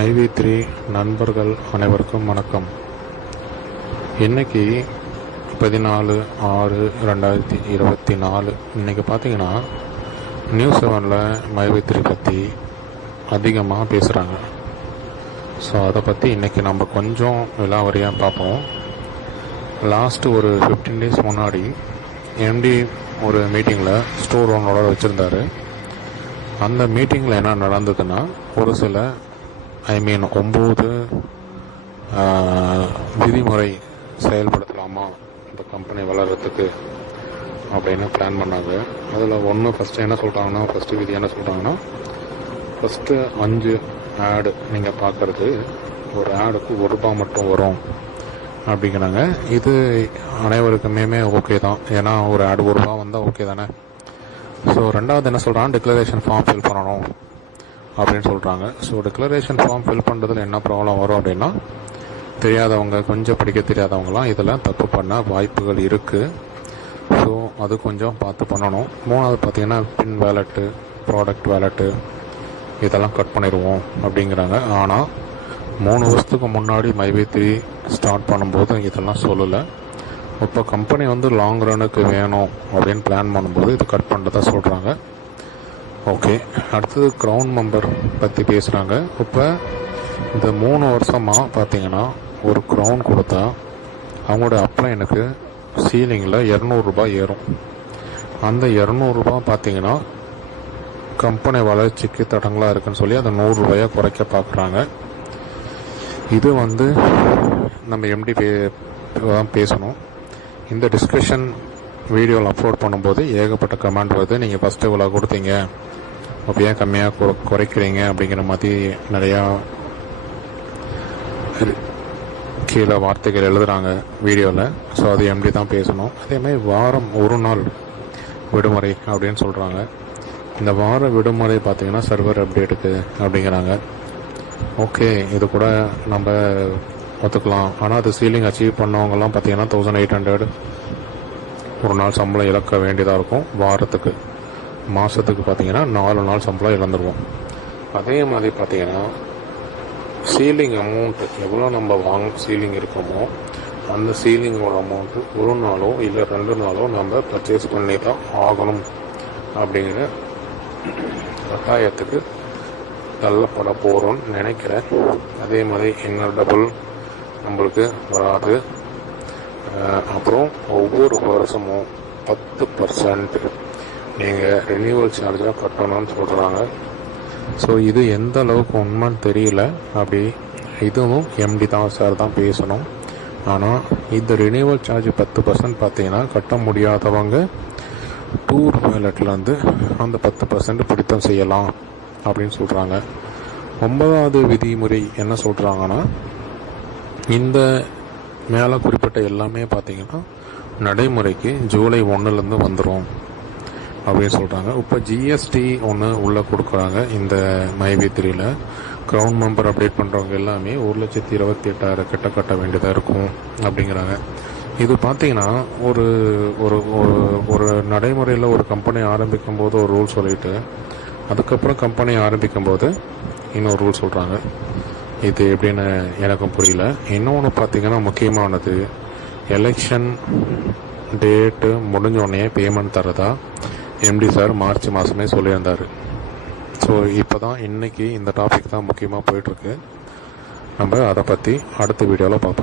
IV three நண்பர்கள் அனைவருக்கும் வணக்கம். இன்னைக்கு பதினாலு ஆறு ரெண்டாயிரத்தி இருபத்தி நாலு. இன்னைக்கு பார்த்தீங்கன்னா நியூஸ் செவனில் மைவி த்ரீ பற்றி அதிகமாக பேசுகிறாங்க ஸோ அதை பற்றி இன்னைக்கு நம்ம கொஞ்சம் விலாவரியாக பார்ப்போம். லாஸ்ட்டு ஒரு ஃபிஃப்டீன் டேஸ் முன்னாடி எம்டி ஒரு மீட்டிங்கில் ஸ்டோர் ஓனரோட வச்சுருந்தாரு. அந்த மீட்டிங்கில் என்ன நடந்ததுன்னா ஒரு சில ஐ மீன் ஒம்பது விதிமுறை செயல்படுத்தலாமா? இந்த கம்பெனி வளர்கிறதுக்கு அப்படின்னு பிளான் பண்ணாங்க. அதில் ஒன்று ஃபஸ்ட்டு என்ன சொல்கிறாங்கன்னா ஃபஸ்ட்டு விதி என்ன சொல்கிறாங்கன்னா ஃபஸ்ட்டு அஞ்சு ஆடு நீங்கள் பார்க்குறது ஒரு ஆடுக்கு ஒரு ரூபாய் மட்டும் வரும் அப்படிங்கிறாங்க. இது அனைவருக்குமே ஓகே தான். ஏன்னா ஒரு ஆடு ஒரு ரூபா வந்தால் ஓகே தானே? ஸோ ரெண்டாவது என்ன சொல்கிறாங்க டிக்ளரேஷன் ஃபார்ம் ஃபில் பண்ணணும். அப்படின்னு சொல்கிறாங்க ஸோ டிக்ளரேஷன் ஃபார்ம் ஃபில் பண்ணுறதுல என்ன ப்ராப்ளம் வரும் அப்படின்னா தெரியாதவங்க கொஞ்சம் படிக்க தெரியாதவங்களாம் இதில் தப்பு பண்ண வாய்ப்புகள் இருக்குது ஸோ அது கொஞ்சம் பார்த்து பண்ணணும். மூணாவது பார்த்தீங்கன்னா பின் வேலெட்டு ப்ராடக்ட் வேலெட்டு இதெல்லாம் கட் பண்ணிடுவோம் அப்படிங்கிறாங்க. ஆனால் மூணு வருஷத்துக்கு முன்னாடி மைவே த்ரீ ஸ்டார்ட் பண்ணும்போது இதெல்லாம் சொல்லலை. இப்போ கம்பெனி வந்து லாங் ரனுக்கு வேணும் அப்படின்னு பிளான் பண்ணும்போது இது கட் பண்ணுறதா சொல்கிறாங்க ஓகே அடுத்தது க்ரௌண்ட் மெம்பர் பற்றி பேசுகிறாங்க இப்போ இந்த மூணு வருஷமாக பார்த்தீங்கன்னா ஒரு க்ரௌன் கொடுத்தா அவங்களோட அப்ளைனுக்கு சீலிங்கில் இரநூறுபா ஏறும். அந்த இரநூறுபா பார்த்தீங்கன்னா கம்பெனி வளர்ச்சிக்கு தடங்களாக இருக்குன்னு சொல்லி அந்த நூறுரூபாயை குறைக்க பார்க்குறாங்க இது வந்து நம்ம எம்டி பே தான் பேசணும். இந்த டிஸ்கஷன் வீடியோவில் அப்லோட் பண்ணும்போது ஏகப்பட்ட கமெண்ட் வருது. நீங்கள் ஃபஸ்ட்டு இவ்வளோ கொடுத்தீங்க. அப்போ ஏன் கம்மியாக கு குறைக்கிறீங்க அப்படிங்கிற மாதிரி நிறையா கீழே வார்த்தைகள் எழுதுகிறாங்க வீடியோவில் ஸோ அது எம்டி தான் பேசணும். அதேமாதிரி வாரம் ஒரு நாள் விடுமுறை அப்படின்னு சொல்கிறாங்க இந்த வார விடுமுறை பார்த்தீங்கன்னா சர்வர் அப்டேட்டுக்கு அப்படிங்கிறாங்க. ஓகே இது கூட நம்ம ஒத்துக்கலாம். ஆனால் அது சீலிங் அச்சீவ் பண்ணவங்கலாம் பார்த்தீங்கன்னா தௌசண்ட் எயிட் ஹண்ட்ரட் ஒரு நாள் சம்பளம் இழக்க வேண்டியதாக இருக்கும். வாரத்துக்கு மாதத்துக்கு பார்த்தீங்கன்னா நாலு நாள் சம்பளம் இழந்துருவோம். அதே மாதிரி பார்த்தீங்கன்னா சீலிங் அமௌண்ட் எவ்வளோ நம்ம வாங்க சீலிங் இருக்கோமோ அந்த சீலிங்கோட அமௌண்ட்டு ஒரு நாளோ இல்லை ரெண்டு நாளோ நம்ம பர்ச்சேஸ் பண்ணி தான் ஆகணும். அப்படிங்கிற கட்டாயத்துக்கு தள்ளப்பட போகிறோம்னு நினைக்கிறேன். அதே மாதிரி இன்னர் டபுள் நம்மளுக்கு வராது. அப்புறம் ஒவ்வொரு வருஷமும் பத்து பர்சன்ட் நீங்கள் ரினியூவல் சார்ஜாக கட்டணும்னு சொல்கிறாங்க ஸோ இது எந்த அளவுக்கு உண்மைன்னு தெரியல. அப்படி இதுவும் எம்டி தான் சார் தான் பேசணும். ஆனால் இந்த ரினியூவல் சார்ஜ் பத்து பர்சன்ட் பார்த்தீங்கன்னா கட்ட முடியாதவங்க டூர் வேலட்லேருந்து அந்த பத்து பர்சன்ட் பிடித்தம் செய்யலாம் அப்படின்னு சொல்கிறாங்க ஒன்பதாவது விதிமுறை என்ன சொல்கிறாங்கன்னா இந்த மேலே குறிப்பிட்ட எல்லாமே பார்த்தீங்கன்னா நடைமுறைக்கு ஜூலை ஒன்றுலேருந்து வந்துடும் அப்படின்னு சொல்கிறாங்க இப்போ ஜிஎஸ்டி ஒன்று உள்ளே கொடுக்குறாங்க இந்த மைவி த்ரீல கிரவுண்ட் மெம்பர் அப்டேட் பண்ணுறவங்க எல்லாமே ஒரு லட்சத்தி இருபத்தி எட்டாயிரம் கிட்ட கட்ட வேண்டியதாக இருக்கும் அப்படிங்கிறாங்க. இது பார்த்தீங்கன்னா ஒரு ஒரு ஒரு- ஒரு நடைமுறையில் ஒரு கம்பெனி ஆரம்பிக்கும் போது ஒரு ரூல் சொல்லிட்டு அதுக்கப்புறம் கம்பெனி ஆரம்பிக்கும் போது இன்னொரு ரூல் சொல்கிறாங்க இது எப்படின்னு எனக்கும் புரியல. இன்னொன்று பார்த்தீங்கன்னா முக்கியமானது எலெக்ஷன் டேட்டு முடிஞ்சோடனே பேமெண்ட் தரதா எம்டி சார் மார்ச் மாதமே சொல்லியிருந்தார். ஸோ இப்போ தான் இன்றைக்கி இந்த டாபிக் தான் முக்கியமாக போயிட்டுருக்கு. நம்ம அதை பற்றி அடுத்த வீடியோவில் பார்ப்போம்.